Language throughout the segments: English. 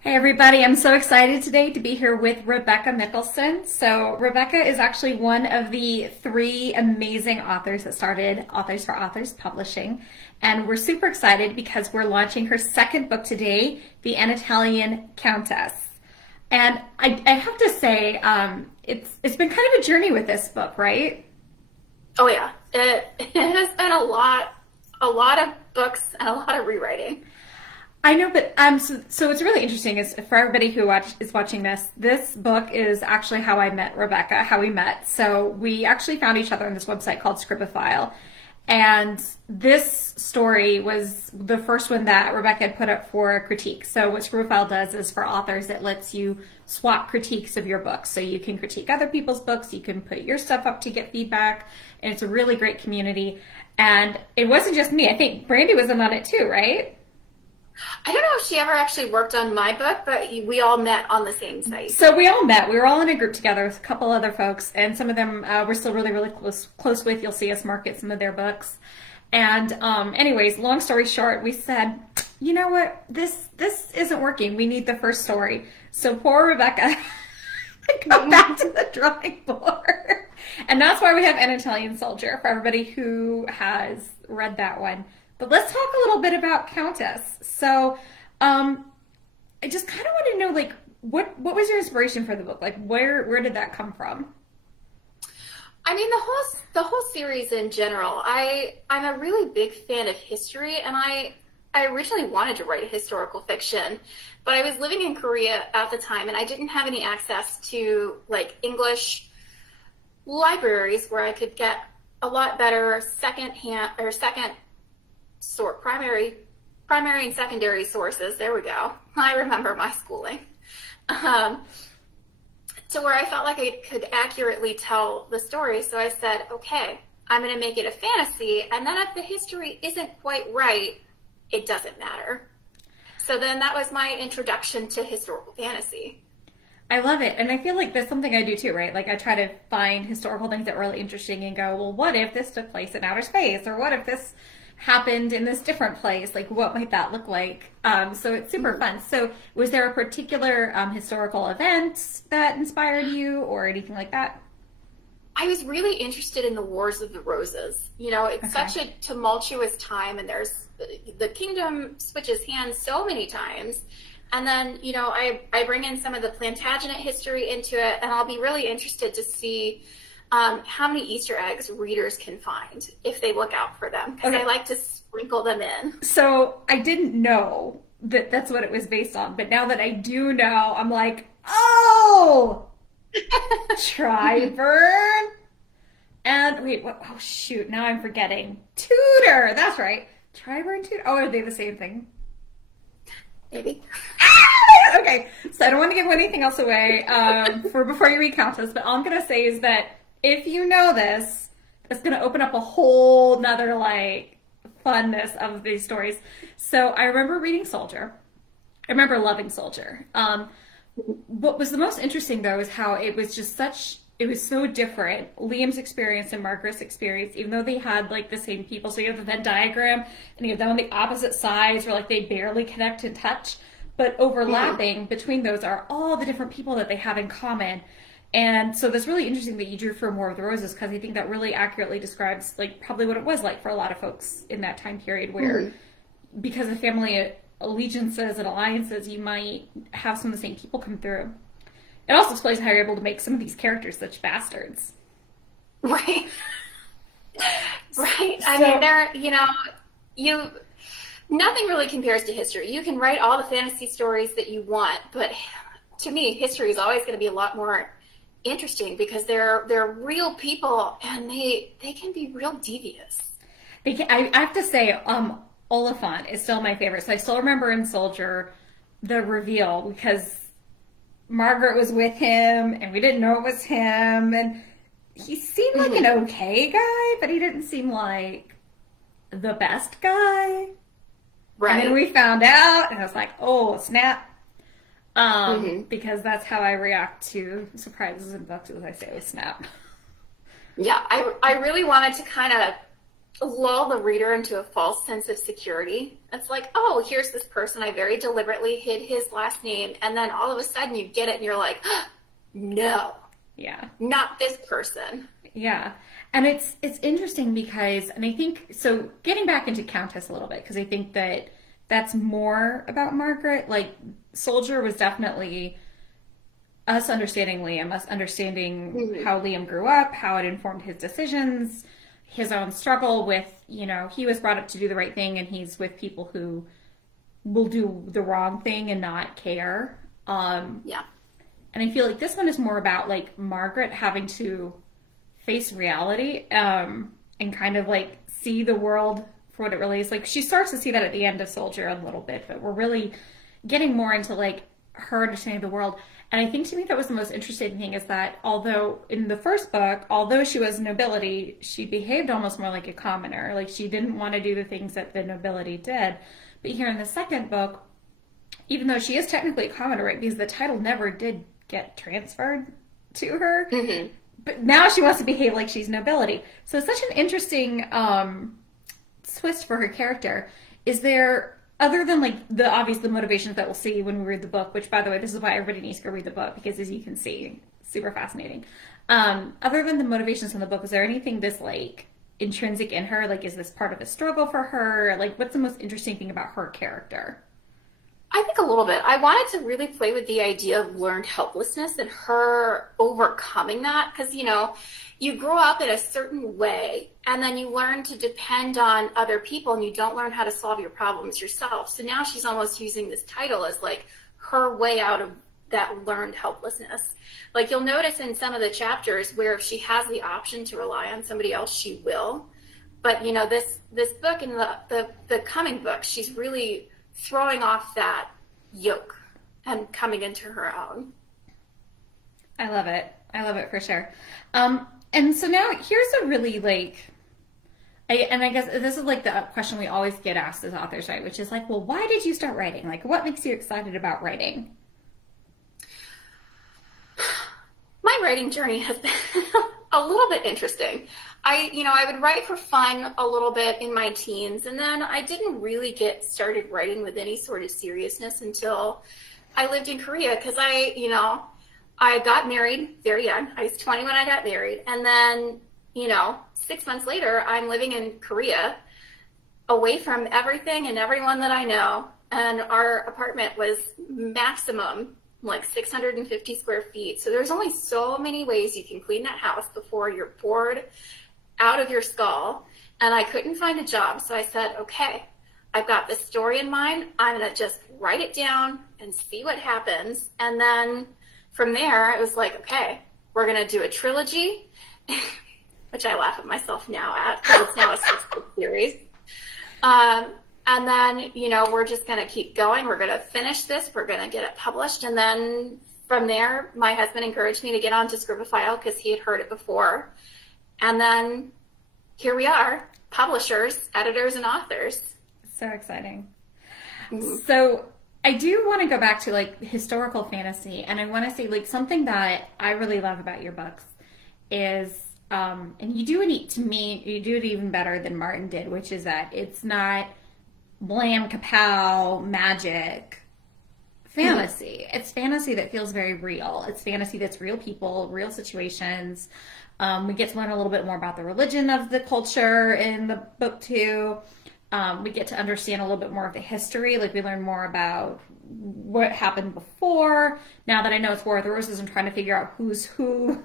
Hey everybody, I'm so excited today to be here with Rebecca Mikkelson. So Rebecca is actually one of the three amazing authors that started Authors for Authors Publishing. And we're super excited because we're launching her second book today, The Anantalian Countess. And I have to say, it's been kind of a journey with this book, right? Oh yeah, it has been a lot of books and a lot of rewriting. I know, but so what's really interesting is for everybody who is watching this book is actually how I met Rebecca, how we met. So we actually found each other on this website called Scribophile, and this story was the first one that Rebecca had put up for critique. So what Scribophile does is for authors, it lets you swap critiques of your books. So you can critique other people's books, you can put your stuff up to get feedback, and it's a really great community. And it wasn't just me. I think Brandy was on it too, right? I don't know if she ever actually worked on my book, but we all met on the same site. So we all met. We were all in a group together with a couple other folks, and some of them we're still really, really close with. You'll see us market some of their books. And anyways, long story short, we said, you know what, this isn't working. We need the first story. So poor Rebecca got back to the drawing board. And that's why we have Anatalian Soldier, for everybody who has read that one. But let's talk a little bit about Countess. So, I just kind of want to know, like, what was your inspiration for the book? Like, where did that come from? I mean, the whole series in general. I'm a really big fan of history, and I originally wanted to write historical fiction, but I was living in Korea at the time, and I didn't have any access to like English libraries where I could get a lot better primary and secondary sources. There we go. I remember my schooling. To where I felt like I could accurately tell the story. So I said, okay, I'm going to make it a fantasy. And then if the history isn't quite right, it doesn't matter. So then that was my introduction to historical fantasy. I love it. And I feel like that's something I do too, right? Like I try to find historical things that are really interesting and go, well, what if this took place in outer space? Or what if this happened in this different place? Like, what might that look like? So it's super fun. So was there a particular historical event that inspired you or anything like that? I was really interested in the Wars of the Roses. You know, it's such a tumultuous time, and the kingdom switches hands so many times. And then, you know, I bring in some of the Plantagenet history into it, and I'll be really interested to see how many Easter eggs readers can find if they look out for them, because I like to sprinkle them in. So I didn't know that that's what it was based on, but now that I do know, I'm like, oh, Triburn. And wait, what? Oh shoot, now I'm forgetting. Tudor, that's right. Triburn, Tudor. Oh, are they the same thing? Maybe. Okay, so I don't want to give anything else away for before you read Countess, but all I'm gonna say is that if you know this, it's gonna open up a whole nother like funness of these stories. So I remember reading Soldier. I remember loving Soldier. What was the most interesting though is how it was just it was so different. Liam's experience and Margaret's experience, even though they had like the same people. So you have the Venn diagram and you have them on the opposite sides where like they barely connect and touch. But overlapping between those are all the different people that they have in common. And so that's really interesting that you drew for War of the Roses, because I think that really accurately describes like probably what it was like for a lot of folks in that time period where because of family allegiances and alliances, you might have some of the same people come through. It also explains how you're able to make some of these characters such bastards. Right. Right. I mean, they're, nothing really compares to history. You can write all the fantasy stories that you want, but to me, history is always going to be a lot more interesting because they're real people and they can be real devious. I have to say, Oliphant is still my favorite. So I still remember in Soldier the reveal because Margaret was with him and we didn't know it was him, and he seemed like an okay guy, but he didn't seem like the best guy. Right. And then we found out and I was like, oh, snap. Because that's how I react to surprises in books, as I say, with snap. Yeah, I really wanted to kind of lull the reader into a false sense of security. It's like, oh, here's this person. I very deliberately hid his last name. And then all of a sudden you get it and you're like, no. Yeah. Not this person. Yeah. And it's interesting because, and I think, so getting back into Countess a little bit, because I think that that's more about Margaret. Like, Soldier was definitely us understanding Liam, us understanding how Liam grew up, how it informed his decisions, his own struggle with, you know, he was brought up to do the right thing and he's with people who will do the wrong thing and not care. Yeah. And I feel like this one is more about, like, Margaret having to face reality and kind of, like, see the world for what it really is. Like, she starts to see that at the end of Soldier a little bit, but we're really getting more into, like, her understanding of the world. And I think to me that was the most interesting thing, is that although in the first book, although she was nobility, she behaved almost more like a commoner. Like, she didn't want to do the things that the nobility did. But here in the second book, even though she is technically a commoner, right, because the title never did get transferred to her, but now she wants to behave like she's nobility. So it's such an interesting twist for her character. Is there, other than, like, the motivations that we'll see when we read the book, which, by the way, this is why everybody needs to go read the book, because as you can see, super fascinating. Other than the motivations in the book, is there anything this, like, intrinsic in her? Like, is this part of a struggle for her? Like, what's the most interesting thing about her character? I think a little bit. I wanted to really play with the idea of learned helplessness and her overcoming that. Because, you know, you grow up in a certain way and then you learn to depend on other people and you don't learn how to solve your problems yourself. So now she's almost using this title as, like, her way out of that learned helplessness. Like, you'll notice in some of the chapters where if she has the option to rely on somebody else, she will. But, you know, this book and the coming book, she's really throwing off that yoke and coming into her own. I love it. I love it for sure. And so now here's a really, like, I guess this is, like, the question we always get asked as authors, right? Which is, like, well, why did you start writing? Like, what makes you excited about writing? My writing journey has been a little bit interesting. I would write for fun a little bit in my teens, and then I didn't really get started writing with any sort of seriousness until I lived in Korea, because I got married very young. I was 20 when I got married, and then, 6 months later, I'm living in Korea, away from everything and everyone that I know, and our apartment was maximum like 650 square feet. So there's only so many ways you can clean that house before you're bored out of your skull. And I couldn't find a job. So I said, okay, I've got this story in mind. I'm going to just write it down and see what happens. And then from there, it was like, okay, we're going to do a trilogy, which I laugh at myself now at, because it's now a 6-book series. And then, we're just going to keep going. We're going to finish this. We're going to get it published. And then from there, my husband encouraged me to get on to Scribophile because he had heard it before. And then here we are, publishers, editors, and authors. So exciting. Mm-hmm. So I do want to go back to, like, historical fantasy. And I want to say, like, something that I really love about your books is, and you do it, to me, you do it even better than Martin did, which is that it's not blam, kapow, magic fantasy. Mm-hmm. It's fantasy that feels very real. It's fantasy that's real people, real situations. We get to learn a little bit more about the religion of the culture in the book too. We get to understand a little bit more of the history. Like, we learn more about what happened before. Now that I know it's War of the Roses, I'm trying to figure out who's who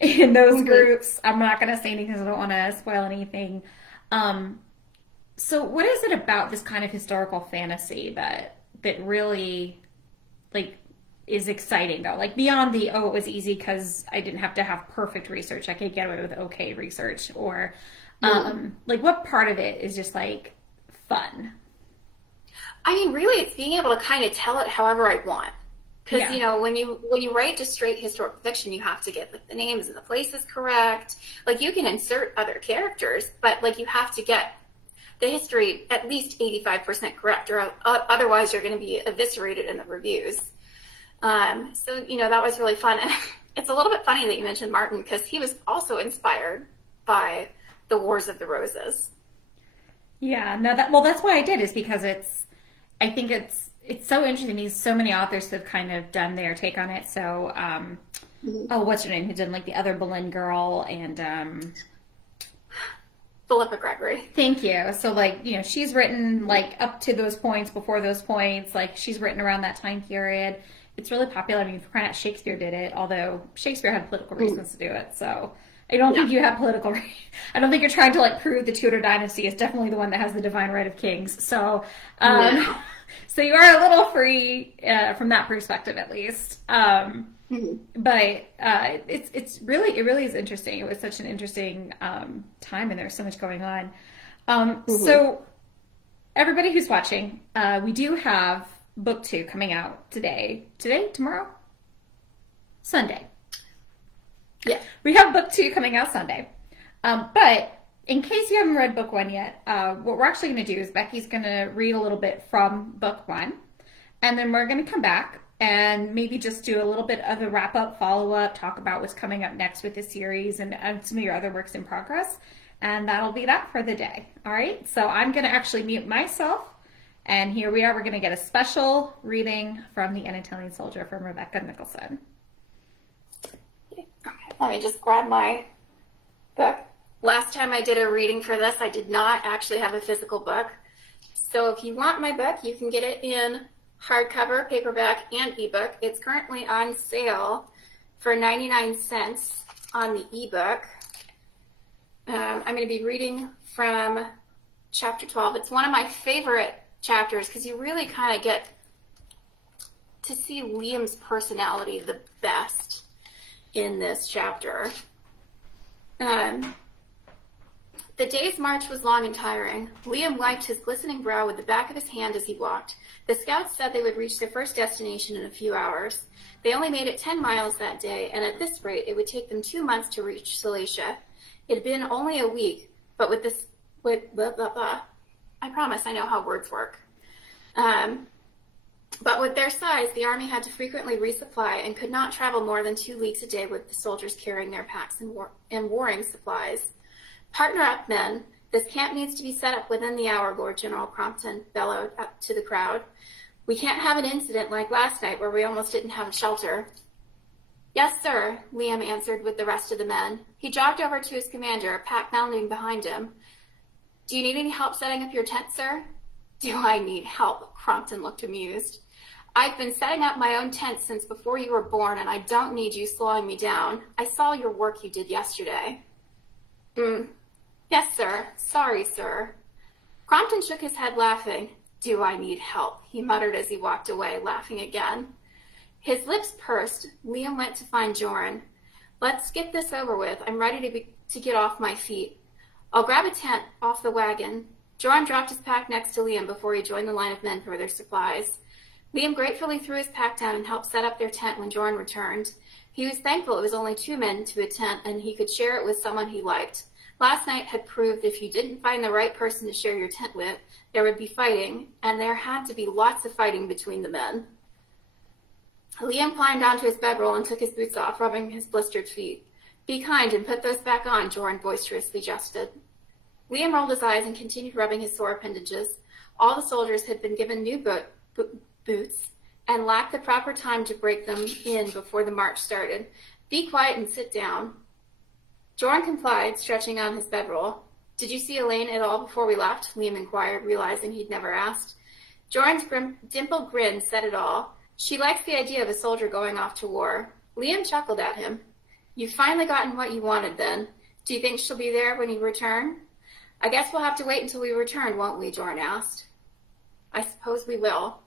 in those mm-hmm. groups. I'm not going to say anything because I don't want to spoil anything. So what is it about this kind of historical fantasy that really, like, is exciting, though? Like, beyond the, it was easy because I didn't have to have perfect research. I could get away with okay research. Or, like, what part of it is just, like, fun? I mean, really, it's being able to kind of tell it however I want. Because, when you write just straight historical fiction, you have to get, like, the names and the places correct. Like, you can insert other characters, but, like, you have to get the history at least 85% correct, or otherwise you're going to be eviscerated in the reviews. So, that was really fun. And it's a little bit funny that you mentioned Martin, because he was also inspired by the Wars of the Roses. Yeah, no, that's why I did, is because I think it's so interesting. These so many authors have kind of done their take on it. So, oh, what's her name? Who did like the other Boleyn girl and Philippa Gregory. Thank you. So like, you know, she's written like up to those points, before those points, like she's written around that time period. It's really popular. I mean, for crying out, Shakespeare did it, although Shakespeare had political reasons to do it. So I don't think you have political. I don't think you're trying to like prove the Tudor dynasty is definitely the one that has the divine right of kings. So, so you are a little free from that perspective, at least. But it really is interesting. It was such an interesting time, and there's so much going on. So everybody who's watching, we do have book 2 coming out today, tomorrow, Sunday. Yeah, we have book 2 coming out Sunday. But in case you haven't read book 1 yet, what we're actually going to do is Becky's going to read a little bit from book 1, and then we're going to come back and maybe just do a little bit of a wrap-up, follow-up, talk about what's coming up next with the series and some of your other works in progress. And that'll be that for the day. All right, so I'm going to actually mute myself. And here we are. We're going to get a special reading from the Anantalian Soldier from Rebecca Mikkelson. Okay, let me just grab my book. Last time I did a reading for this, I did not actually have a physical book. So if you want my book, you can get it in hardcover, paperback, and ebook. It's currently on sale for 99 cents on the ebook. I'm going to be reading from chapter 12. It's one of my favorite chapters because you really kind of get to see Liam's personality the best in this chapter. The day's march was long and tiring. Liam wiped his glistening brow with the back of his hand as he walked. The scouts said they would reach their first destination in a few hours. They only made it 10 miles that day, and at this rate, it would take them 2 months to reach Cilicia. It had been only a week, but with I promise I know how words work. But with their size, the army had to frequently resupply and could not travel more than 2 leagues a day with the soldiers carrying their packs and warring supplies. Partner up, men. This camp needs to be set up within the hour, Lord General Crompton bellowed up to the crowd. We can't have an incident like last night where we almost didn't have a shelter. Yes, sir, Liam answered with the rest of the men. He jogged over to his commander, pack mounting behind him. Do you need any help setting up your tent, sir? Do I need help? Crompton looked amused. I've been setting up my own tent since before you were born, and I don't need you slowing me down. I saw your work you did yesterday. Yes, sir. Sorry, sir. Crompton shook his head, laughing. Do I need help? He muttered as he walked away, laughing again. His lips pursed. Liam went to find Joran. Let's get this over with. I'm ready to get off my feet. I'll grab a tent off the wagon. Joran dropped his pack next to Liam before he joined the line of men for their supplies. Liam gratefully threw his pack down and helped set up their tent when Joran returned. He was thankful it was only 2 men to a tent and he could share it with someone he liked. Last night had proved if you didn't find the right person to share your tent with, there would be fighting, and there had to be lots of fighting between the men. Liam climbed onto his bedroll and took his boots off, rubbing his blistered feet. Be kind and put those back on, Joran boisterously jested. Liam rolled his eyes and continued rubbing his sore appendages. All the soldiers had been given new boots and lacked the proper time to break them in before the march started. Be quiet and sit down. Joran complied, stretching on his bedroll. Did you see Elaine at all before we left? Liam inquired, realizing he'd never asked. Joran's dimpled grin said it all. She likes the idea of a soldier going off to war. Liam chuckled at him. You've finally gotten what you wanted, then. Do you think she'll be there when you return? I guess we'll have to wait until we return, won't we? Joran asked. I suppose we will.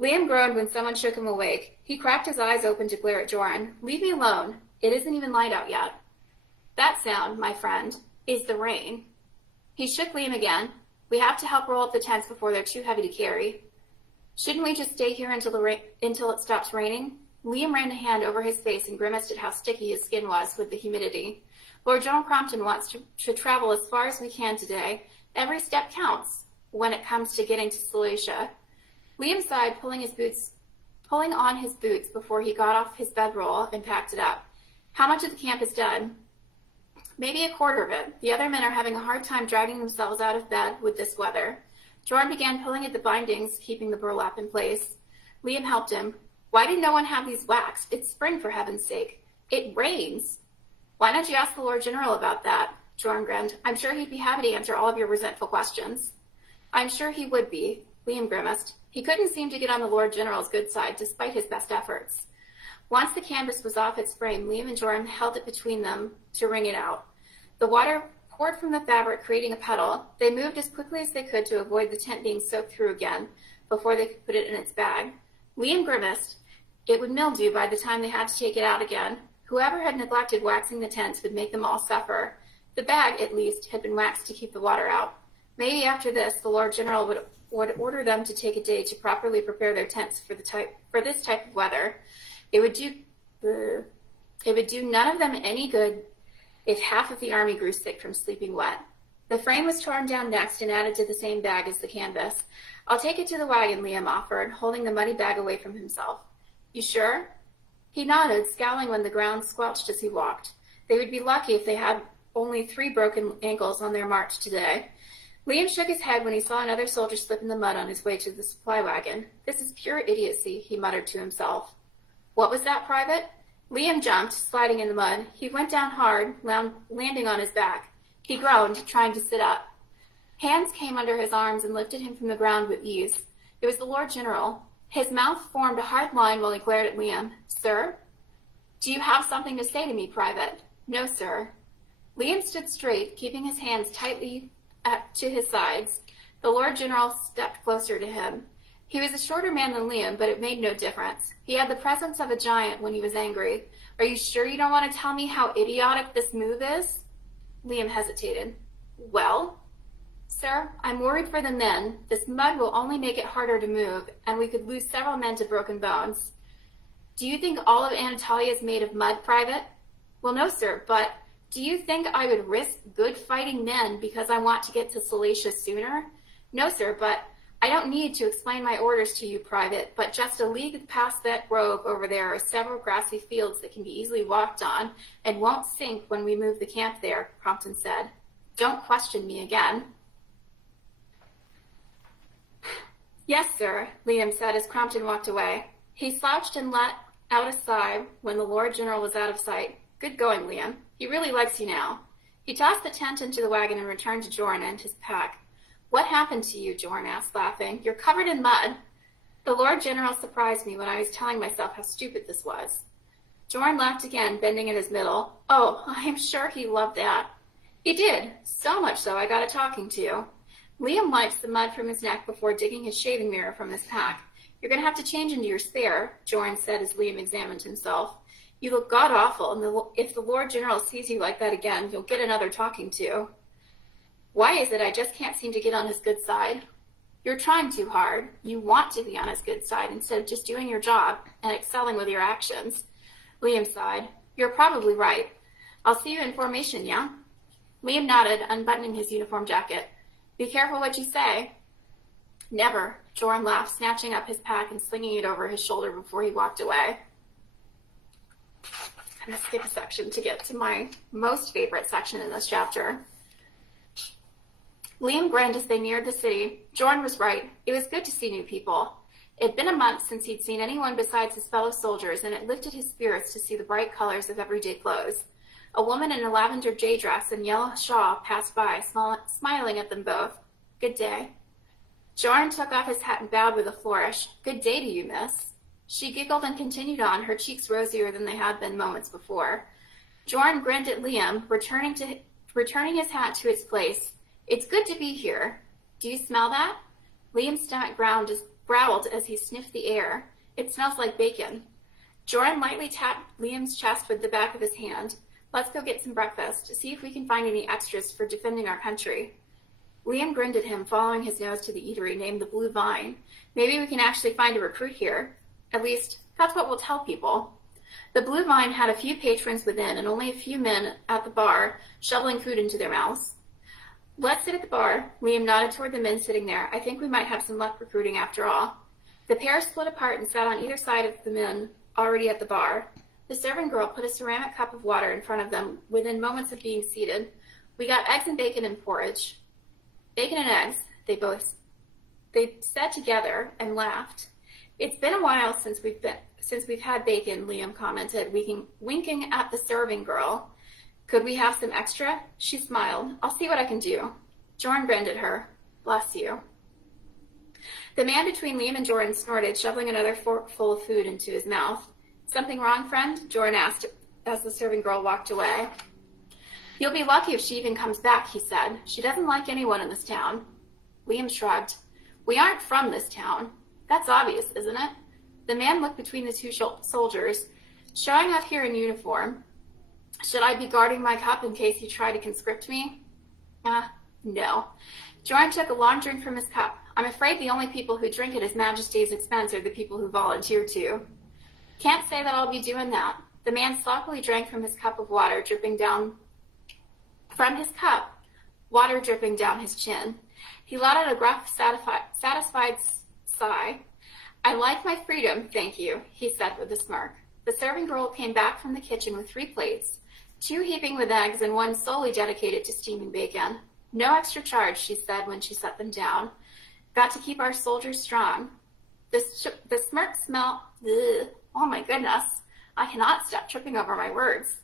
Liam groaned when someone shook him awake. He cracked his eyes open to glare at Joran. Leave me alone. It isn't even light out yet. That sound, my friend, is the rain. He shook Liam again. We have to help roll up the tents before they're too heavy to carry. Shouldn't we just stay here until it stops raining? Liam ran a hand over his face and grimaced at how sticky his skin was with the humidity. Lord General Crompton wants to travel as far as we can today. Every step counts when it comes to getting to Cilicia. Liam sighed, pulling on his boots before he got off his bedroll and packed it up. How much of the camp is done? Maybe a quarter of it. The other men are having a hard time dragging themselves out of bed with this weather. Jordan began pulling at the bindings, keeping the burlap in place. Liam helped him. Why did no one have these waxed? It's spring, for heaven's sake. It rains. Why don't you ask the Lord General about that? Jordan grinned. I'm sure he'd be happy to answer all of your resentful questions. I'm sure he would be, Liam grimaced. He couldn't seem to get on the Lord General's good side, despite his best efforts. Once the canvas was off its frame, Liam and Jordan held it between them to wring it out. The water poured from the fabric, creating a puddle. They moved as quickly as they could to avoid the tent being soaked through again before they could put it in its bag. Liam grimaced. It would mildew by the time they had to take it out again. Whoever had neglected waxing the tents would make them all suffer. The bag, at least, had been waxed to keep the water out. Maybe after this, the Lord General would order them to take a day to properly prepare their tents for this type of weather. It would do none of them any good if half of the army grew sick from sleeping wet. The frame was torn down next and added to the same bag as the canvas. I'll take it to the wagon, Liam offered, holding the muddy bag away from himself. You sure? He nodded, scowling when the ground squelched as he walked. They would be lucky if they had only 3 broken ankles on their march today. Liam shook his head when he saw another soldier slip in the mud on his way to the supply wagon. This is pure idiocy, he muttered to himself. What was that, Private? Liam jumped, sliding in the mud. He went down hard, landing on his back. He groaned, trying to sit up. Hands came under his arms and lifted him from the ground with ease. It was the Lord General. His mouth formed a hard line while he glared at Liam. Sir? Do you have something to say to me, Private? No, sir. Liam stood straight, keeping his hands tightly to his sides. The Lord General stepped closer to him. He was a shorter man than Liam, but it made no difference. He had the presence of a giant when he was angry. Are you sure you don't want to tell me how idiotic this move is? Liam hesitated. Well? Sir, I'm worried for the men. This mud will only make it harder to move, and we could lose several men to broken bones. Do you think all of Anatalia is made of mud, Private? Well, no, sir, but do you think I would risk good fighting men because I want to get to Salacia sooner? No, sir, but I don't need to explain my orders to you, Private, but just a league past that grove over there are several grassy fields that can be easily walked on and won't sink when we move the camp there, Crompton said. Don't question me again. Yes, sir, Liam said as Crompton walked away. He slouched and let out a sigh when the Lord General was out of sight. Good going, Liam. He really likes you now. He tossed the tent into the wagon and returned to Jordan and his pack. What happened to you? Jordan asked, laughing. You're covered in mud. The Lord General surprised me when I was telling myself how stupid this was. Jordan laughed again, bending in his middle. Oh, I'm sure he loved that. He did, so much so I got a talking to. Liam wiped the mud from his neck before digging his shaving mirror from his pack. You're going to have to change into your spare, Jordan said as Liam examined himself. You look god-awful, and if the Lord General sees you like that again, you'll get another talking to. Why is it I just can't seem to get on his good side? You're trying too hard. You want to be on his good side instead of just doing your job and excelling with your actions. Liam sighed. You're probably right. I'll see you in formation, yeah? Liam nodded, unbuttoning his uniform jacket. Be careful what you say. Never, Jordan laughed, snatching up his pack and slinging it over his shoulder before he walked away. I'm going to skip a section to get to my most favorite section in this chapter. Liam grinned as they neared the city. Jordan was right. It was good to see new people. It had been a month since he'd seen anyone besides his fellow soldiers, and it lifted his spirits to see the bright colors of everyday clothes. A woman in a lavender jay dress and yellow shawl passed by, smiling at them both. Good day. Jordan took off his hat and bowed with a flourish. Good day to you, miss. She giggled and continued on, her cheeks rosier than they had been moments before. Jordan grinned at Liam, returning his hat to its place. It's good to be here. Do you smell that? Liam's stomach growled as he sniffed the air. It smells like bacon. Jordan lightly tapped Liam's chest with the back of his hand. Let's go get some breakfast, see if we can find any extras for defending our country. Liam grinned at him, following his nose to the eatery named the Blue Vine. Maybe we can actually find a recruit here. At least, that's what we'll tell people. The Blue Vine had a few patrons within and only a few men at the bar, shoveling food into their mouths. Let's sit at the bar. Liam nodded toward the men sitting there. I think we might have some luck recruiting after all. The pair split apart and sat on either side of the men already at the bar. The serving girl put a ceramic cup of water in front of them within moments of being seated. We got eggs and bacon and porridge. Bacon and eggs, they said together and laughed. It's been a while since we've had bacon, Liam commented, winking at the serving girl. Could we have some extra? She smiled. I'll see what I can do. Jorn grinned at her. Bless you. The man between Liam and Jordan snorted, shoveling another forkful of food into his mouth. Something wrong, friend? Jordan asked as the serving girl walked away. You'll be lucky if she even comes back, he said. She doesn't like anyone in this town. Liam shrugged. We aren't from this town. That's obvious, isn't it? The man looked between the two soldiers. Showing up here in uniform. Should I be guarding my cup in case you try to conscript me? No. Jordan took a long drink from his cup. I'm afraid the only people who drink at His Majesty's expense are the people who volunteer to. Can't say that I'll be doing that. The man sloppily drank from his cup of water, dripping down water dripping down his chin. He let out a gruff, satisfied sigh. I like my freedom, thank you, he said with a smirk. The serving girl came back from the kitchen with 3 plates, 2 heaping with eggs and 1 solely dedicated to steaming bacon. No extra charge, she said when she set them down. Got to keep our soldiers strong. The smirk smelled... Ugh, oh my goodness. I cannot stop tripping over my words.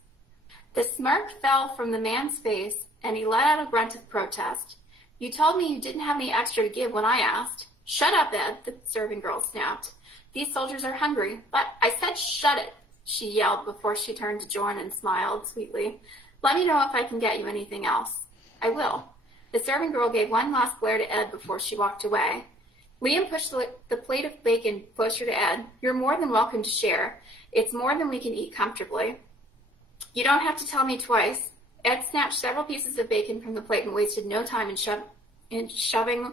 The smirk fell from the man's face, and he let out a grunt of protest. You told me you didn't have any extra to give when I asked. Shut up, Ed, the serving girl snapped. These soldiers are hungry. But I said shut it, she yelled before she turned to Jordan and smiled sweetly. Let me know if I can get you anything else. I will. The serving girl gave one last glare to Ed before she walked away. Liam pushed the plate of bacon closer to Ed. You're more than welcome to share. It's more than we can eat comfortably. You don't have to tell me twice. Ed snatched several pieces of bacon from the plate and wasted no time in shoving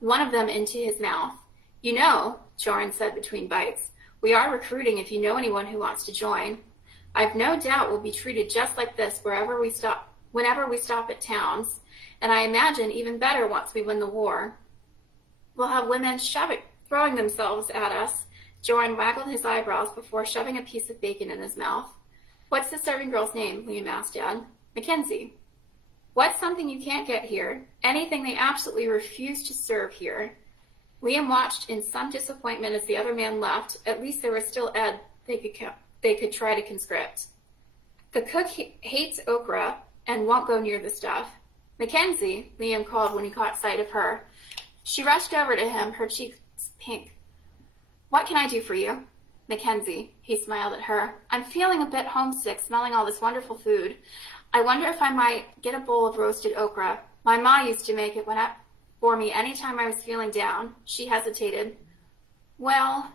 one of them into his mouth. You know, Jordan said between bites, we are recruiting if you know anyone who wants to join. I've no doubt we'll be treated just like this whenever we stop at towns, and I imagine even better once we win the war. We'll have women throwing themselves at us. Jordan waggled his eyebrows before shoving a piece of bacon in his mouth. What's the serving girl's name? Liam asked Ed. Mackenzie. What's something you can't get here? Anything they absolutely refuse to serve here. Liam watched in some disappointment as the other man left. At least there was still Ed they could try to conscript. The cook hates okra and won't go near the stuff. Mackenzie, Liam called when he caught sight of her. She rushed over to him, her cheeks pink. What can I do for you? Mackenzie, he smiled at her. I'm feeling a bit homesick, smelling all this wonderful food. I wonder if I might get a bowl of roasted okra. My ma used to make it for me any time I was feeling down. She hesitated. Well,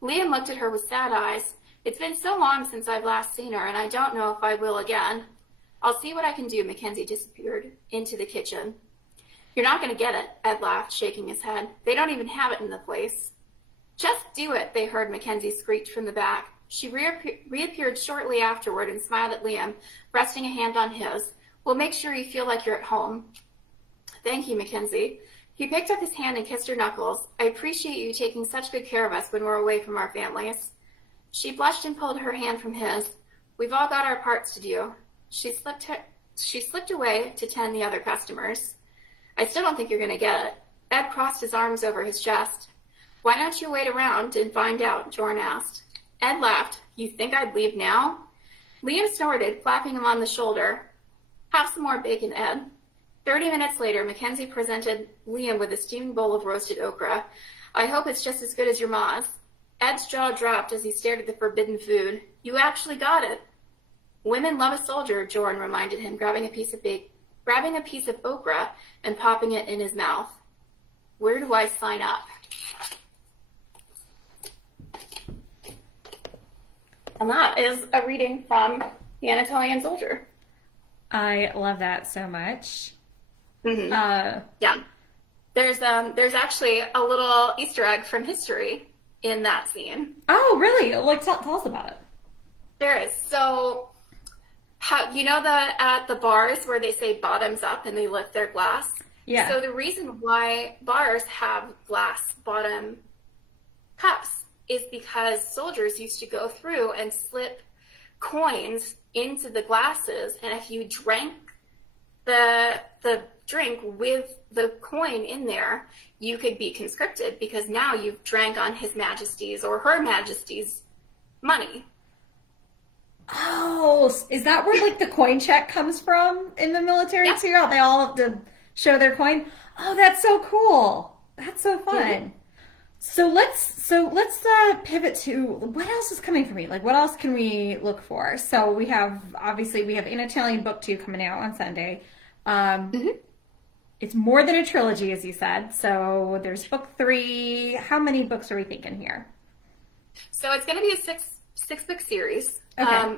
Liam looked at her with sad eyes. It's been so long since I've last seen her, and I don't know if I will again. I'll see what I can do. Mackenzie disappeared into the kitchen. You're not going to get it, Ed laughed, shaking his head. They don't even have it in the place. Just do it, they heard Mackenzie screech from the back. She reappeared shortly afterward and smiled at Liam, resting a hand on his. We'll make sure you feel like you're at home. Thank you, Mackenzie. He picked up his hand and kissed her knuckles. I appreciate you taking such good care of us when we're away from our families. She blushed and pulled her hand from his. We've all got our parts to do. She slipped away to tend the other customers. I still don't think you're going to get it. Ed crossed his arms over his chest. Why don't you wait around and find out? Jordan asked. Ed laughed. You think I'd leave now? Liam snorted, clapping him on the shoulder. Have some more bacon, Ed. 30 minutes later, Mackenzie presented Liam with a steaming bowl of roasted okra. I hope it's just as good as your ma's. Ed's jaw dropped as he stared at the forbidden food. You actually got it. Women love a soldier, Jordan reminded him, grabbing a piece of okra and popping it in his mouth. Where do I sign up? And that is a reading from the Anatalian Soldier. I love that so much. Mm-hmm. Yeah. There's actually a little Easter egg from history in that scene. Oh, really? Like, tell us about it. There is. So, you know at the bars where they say bottoms up and they lift their glass? Yeah. So the reason why bars have glass bottom cups is because soldiers used to go through and slip coins into the glasses, and if you drank the drink with the coin in there, you could be conscripted, because now you've drank on His Majesty's or Her Majesty's money. Oh, is that where like the coin check comes from in the military Yeah. too? They all have to show their coin. Oh, that's so cool. That's so fun. Mm-hmm. So let's pivot to what else is coming for me. Like, what else can we look for? So we have Anatalian Book 2 coming out on Sunday. It's more than a trilogy, as you said. So there's Book 3. How many books are we thinking here? So it's going to be a six book series. Okay.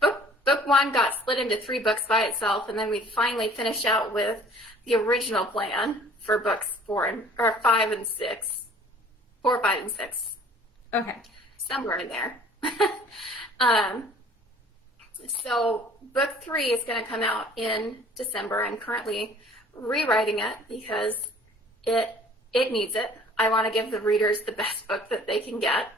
Book 1 got split into 3 books by itself, and then we finally finished out with the original plan for books 5 and 6. 4, 5, and 6. Okay. Somewhere in there. So book 3 is going to come out in December. I'm currently rewriting it because it needs it. I want to give the readers the best book that they can get.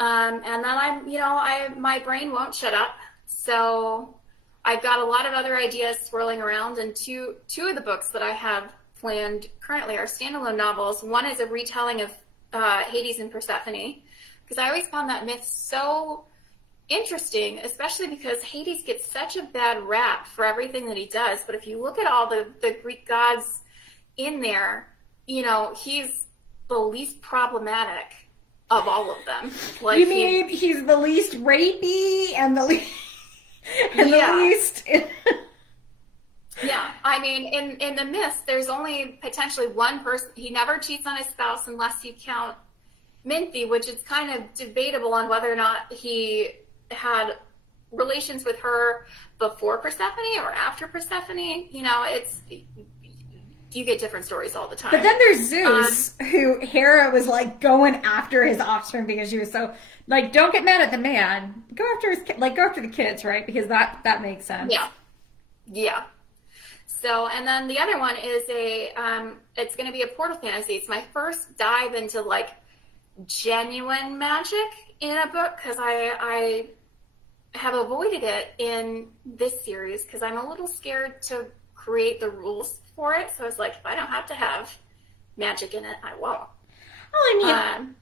And then my brain won't shut up. So I've got a lot of other ideas swirling around, and two of the books that I have planned currently are standalone novels. One is a retelling of Hades and Persephone, because I always found that myth so interesting, especially because Hades gets such a bad rap for everything that he does. But if you look at all the Greek gods in there, he's the least problematic of all of them. Like, you mean he's the least rapey and the least... Yeah. The least... Yeah, I mean, in the myths, there's only potentially one person. He never cheats on his spouse unless you count Minthi, which is kind of debatable on whether or not he had relations with her before Persephone or after Persephone. You get different stories all the time. But then there's Zeus, who Hera was like going after his offspring because she was so like, don't get mad at the man, go after the kids, right? Because that makes sense. Yeah. So, and then the other one is it's going to be a portal fantasy. It's my first dive into like genuine magic in a book, because I have avoided it in this series because I'm a little scared to create the rules for it. So it's like, if I don't have to have magic in it, I won't. Well, I mean,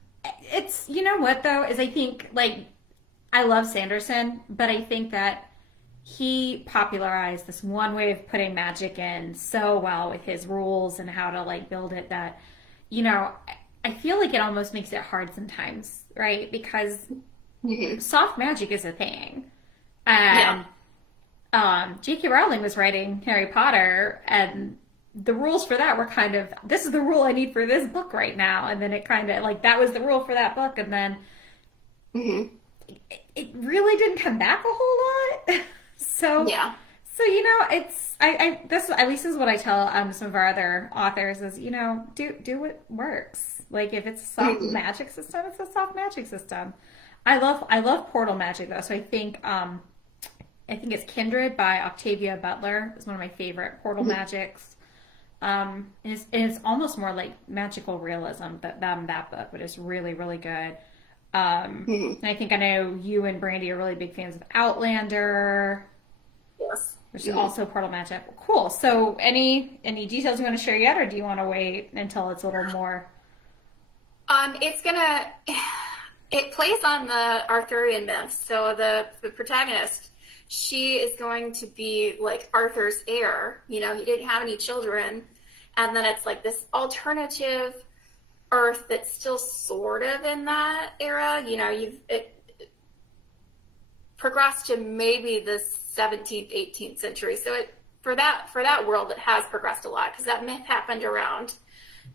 it's, you know what though, is I think like, I love Sanderson, but I think that he popularized this one way of putting magic in so well with his rules and how to like build it that, I feel like it almost makes it hard sometimes, right? Because soft magic is a thing. And J.K. Rowling was writing Harry Potter, and the rules for that were kind of, this is the rule I need for this book right now. And then it kind of like, that was the rule for that book. And then it really didn't come back a whole lot. So it's, this at least is what I tell some of our other authors is, do what works. Like if it's a soft magic system, it's a soft magic system. I love portal magic though. So I think it's Kindred by Octavia Butler. It's one of my favorite portal magics. And it's almost more like magical realism than that book, but it's really, really good. And I think I know you and Brandy are really big fans of Outlander. Yes. Which is also portal magic. Cool. So any details you want to share yet, or do you want to wait until it's a little more? It plays on the Arthurian myths. So the protagonist, she is going to be like Arthur's heir. He didn't have any children. And then it's like this alternative Earth that's still sort of in that era. It progressed to maybe the 17th, 18th century. So for that world, it has progressed a lot, because that myth happened around,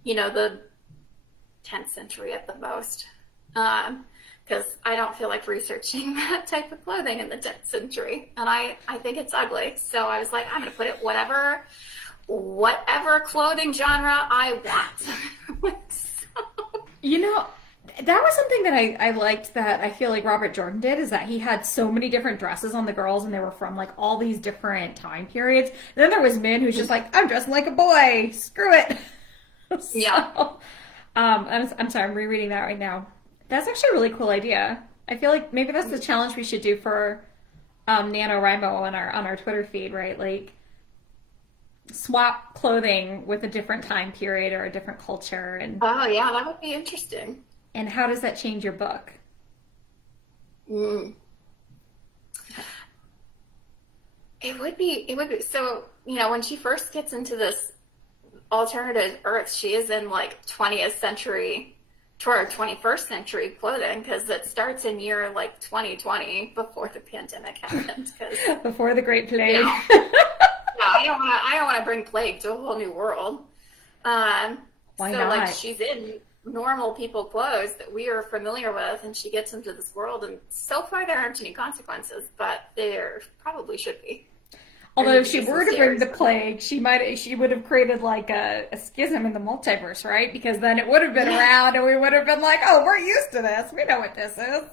the 10th century at the most. Because I don't feel like researching that type of clothing in the 10th century, and I think it's ugly. So I was like, I'm going to put it whatever clothing genre I want. That was something that I liked that I feel like Robert Jordan did, is that he had so many different dresses on the girls, and they were from like all these different time periods. And then there was Min who's just like, I'm dressing like a boy, screw it. Yeah. I'm sorry, I'm rereading that right now. That's actually a really cool idea. I feel like maybe that's the challenge we should do for NaNoWriMo on our Twitter feed, right? Like swap clothing with a different time period or a different culture. And oh yeah, that would be interesting. And how does that change your book? It would be so, you know, when she first gets into this alternative Earth, she is in like 20th century toward 21st century clothing, because it starts in year like 2020 before the pandemic happened. Before the Great Plague. You know, yeah, I don't want to bring plague to a whole new world. Why so not? like she's in normal people clothes that we are familiar with, and she gets into this world, and so far there aren't any consequences, but there probably should be. Although if she were to bring the plague, she would have created like a schism in the multiverse, right? Because then it would have been around and we would have been like, oh, we're used to this. We know what this is.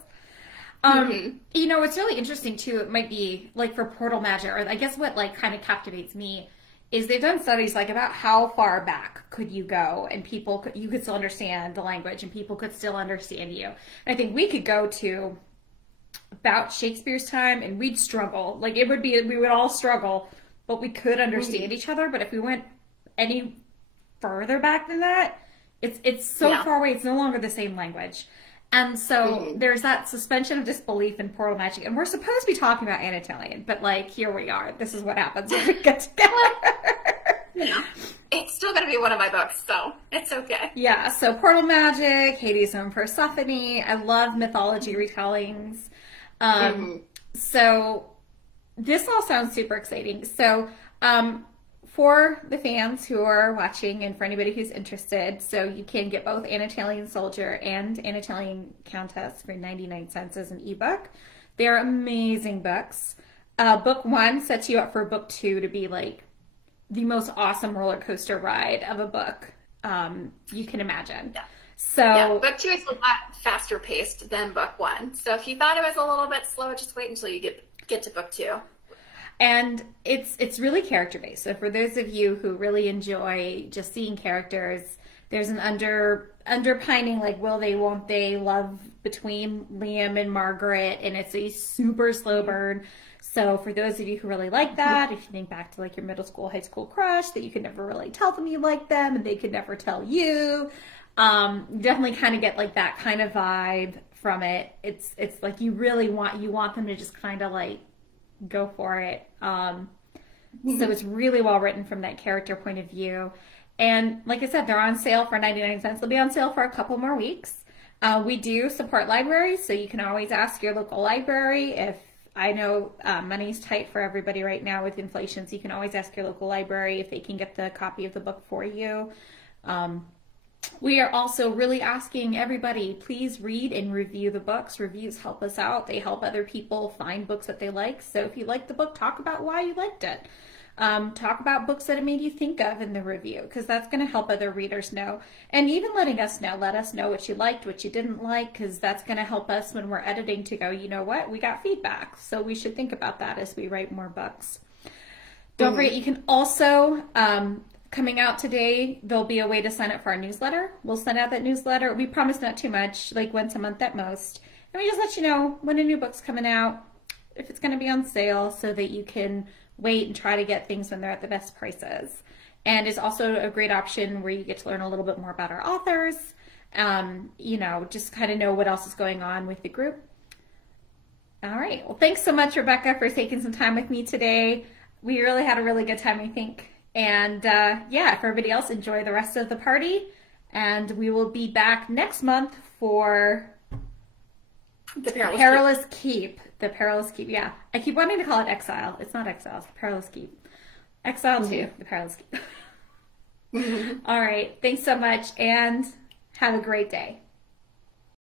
You know, it's really interesting too. It might be like for portal magic, or I guess what like kind of captivates me is they've done studies like about how far back could you go, and you could still understand the language and people could still understand you. And I think we could go to about Shakespeare's time and we'd struggle. Like we would all struggle, but we could understand each other. But if we went any further back than that, it's so far away, it's no longer the same language. And so there's that suspension of disbelief in portal magic. And we're supposed to be talking about Anatalian, but like here we are. This is what happens when we get together. You know, it's still going to be one of my books, so it's okay. Yeah, so portal magic, Hades and Persephone. I love mythology retellings. So this all sounds super exciting. So, for the fans who are watching and for anybody who's interested, so you can get both Anatalian Soldier and Anantalian Countess for 99 cents as an ebook. They're amazing books. Book 1 sets you up for book 2 to be like the most awesome roller coaster ride of a book you can imagine. Yeah. So book 2 is a lot faster paced than book 1. So if you thought it was a little bit slow, just wait until you get to book 2. And it's really character based. So for those of you who really enjoy just seeing characters, there's an underpinning like will they, won't they love between Liam and Margaret, and it's a super slow burn. So for those of you who really like that, if you think back to like your middle school, high school crush that you could never really tell them you like them and they could never tell you, definitely kind of get like that kind of vibe from it. It's like you want them to just kind of like go for it. So it's really well written from that character point of view. And like I said, they're on sale for 99 cents. They'll be on sale for a couple more weeks. We do support libraries, so you can always ask your local library. If I know money's tight for everybody right now with inflation, so you can always ask your local library if they can get the copy of the book for you. We are also really asking everybody, please read and review the books. Reviews help us out. They help other people find books that they like. So if you like the book, talk about why you liked it. Talk about books that it made you think of in the review, because that's going to help other readers know. And even letting us know, let us know what you liked, what you didn't like, because that's going to help us when we're editing to go, you know what, we got feedback. So we should think about that as we write more books. Don't forget, you can also... coming out today, there'll be a way to sign up for our newsletter. We'll send out that newsletter. We promise not too much, like once a month at most. And we just let you know when a new book's coming out, if it's going to be on sale, so that you can wait and try to get things when they're at the best prices. And it's also a great option where you get to learn a little bit more about our authors, you know, just kind of know what else is going on with the group. All right. Well, thanks so much, Rebecca, for taking some time with me today. We really had a really good time, I think. And yeah, if everybody else, enjoy the rest of the party. And we will be back next month for The Perilous Keep. The Perilous Keep, yeah. I keep wanting to call it Exile. It's not Exile, it's the Perilous Keep. Exile 2, The Perilous Keep. All right, thanks so much, and have a great day.